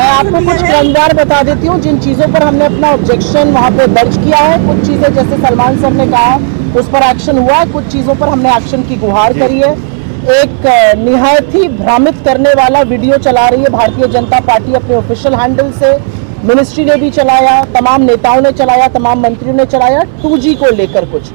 मैं आपको कुछ क्रमवार बता देती हूँ जिन चीज़ों पर हमने अपना ऑब्जेक्शन वहाँ पे दर्ज किया है। कुछ चीज़ें जैसे सलमान सर ने कहा उस पर एक्शन हुआ है, कुछ चीज़ों पर हमने एक्शन की गुहार करी है। एक निहायत ही भ्रमित करने वाला वीडियो चला रही है भारतीय जनता पार्टी अपने ऑफिशियल हैंडल से। मिनिस्ट्री ने भी चलाया, तमाम नेताओं ने चलाया, तमाम मंत्रियों ने चलाया 2G को लेकर। कुछ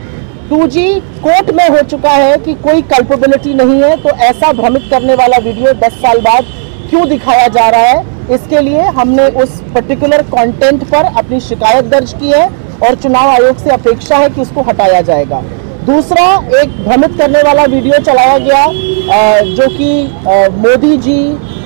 2G कोर्ट में हो चुका है कि कोई कल्पेबिलिटी नहीं है, तो ऐसा भ्रमित करने वाला वीडियो 10 साल बाद क्यों दिखाया जा रहा है, इसके लिए हमने उस पर्टिकुलर कंटेंट पर अपनी शिकायत दर्ज की है और चुनाव आयोग से अपेक्षा है कि उसको हटाया जाएगा। दूसरा, एक भ्रमित करने वाला वीडियो चलाया गया जो कि मोदी जी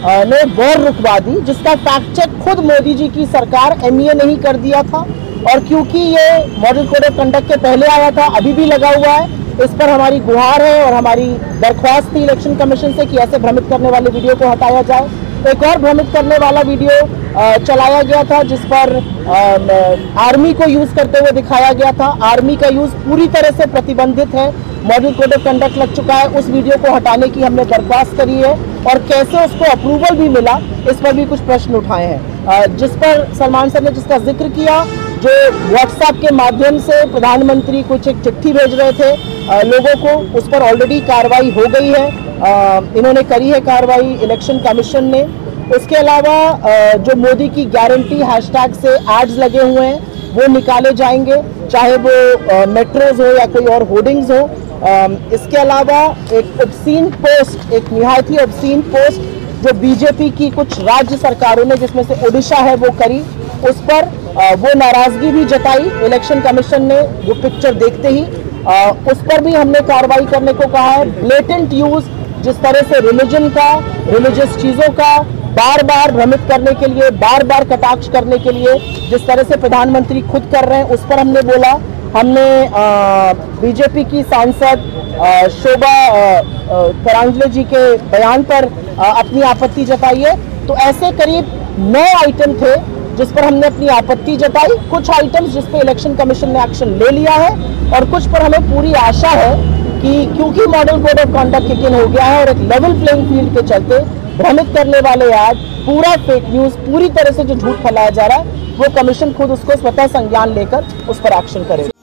ने वॉर रुकवा दी, जिसका फैक्ट चेक खुद मोदी जी की सरकार MEA ने ही कर दिया था। और क्योंकि ये मॉडल कोड ऑफ कंडक्ट के पहले आया था, अभी भी लगा हुआ है, इस पर हमारी गुहार है और हमारी दरख्वास्त थी इलेक्शन कमीशन से कि ऐसे भ्रमित करने वाले वीडियो को हटाया जाए। एक और भ्रमित करने वाला वीडियो चलाया गया था जिस पर आर्मी को यूज करते हुए दिखाया गया था। आर्मी का यूज पूरी तरह से प्रतिबंधित है, मॉडल कोड ऑफ कंडक्ट लग चुका है। उस वीडियो को हटाने की हमने दरख्वास्त करी है और कैसे उसको अप्रूवल भी मिला, इस पर भी कुछ प्रश्न उठाए हैं। जिस पर सलमान सर ने जिसका जिक्र किया, जो व्हाट्सएप के माध्यम से प्रधानमंत्री कुछ एक चिट्ठी भेज रहे थे लोगों को, उस पर ऑलरेडी कार्रवाई हो गई है। इन्होंने करी है कार्रवाई इलेक्शन कमीशन ने। उसके अलावा जो मोदी की गारंटी हैशटैग से एड्स लगे हुए हैं वो निकाले जाएंगे, चाहे वो मेट्रोज हो या कोई और होर्डिंग्स हो। इसके अलावा एक ऑब्सीन पोस्ट, एक निहायत ही ऑब्सीन पोस्ट जो बीजेपी की कुछ राज्य सरकारों ने, जिसमें से ओडिशा है, वो करी, उस पर वो नाराजगी भी जताई इलेक्शन कमीशन ने वो पिक्चर देखते ही। उस पर भी हमने कार्रवाई करने को कहा है। ब्लेटेंट यूज, जिस तरह से रिलीजन का, रिलीजियस चीज़ों का बार बार भ्रमित करने के लिए, बार बार कटाक्ष करने के लिए जिस तरह से प्रधानमंत्री खुद कर रहे हैं, उस पर हमने बोला। हमने बीजेपी की सांसद शोभा करांजले जी के बयान पर अपनी आपत्ति जताई है। तो ऐसे करीब 9 आइटम थे जिस पर हमने अपनी आपत्ति जताई। कुछ आइटम्स जिस पे इलेक्शन कमीशन ने एक्शन ले लिया है और कुछ पर हमें पूरी आशा है कि क्योंकि model code of conduct kick in हो गया है और एक लेवल प्लेइंग फील्ड के चलते भ्रमित करने वाले ऐड, पूरा फेक न्यूज, पूरी तरह से जो झूठ फैलाया जा रहा है, वो कमीशन खुद उसको स्वतः संज्ञान लेकर उस पर एक्शन करेगा।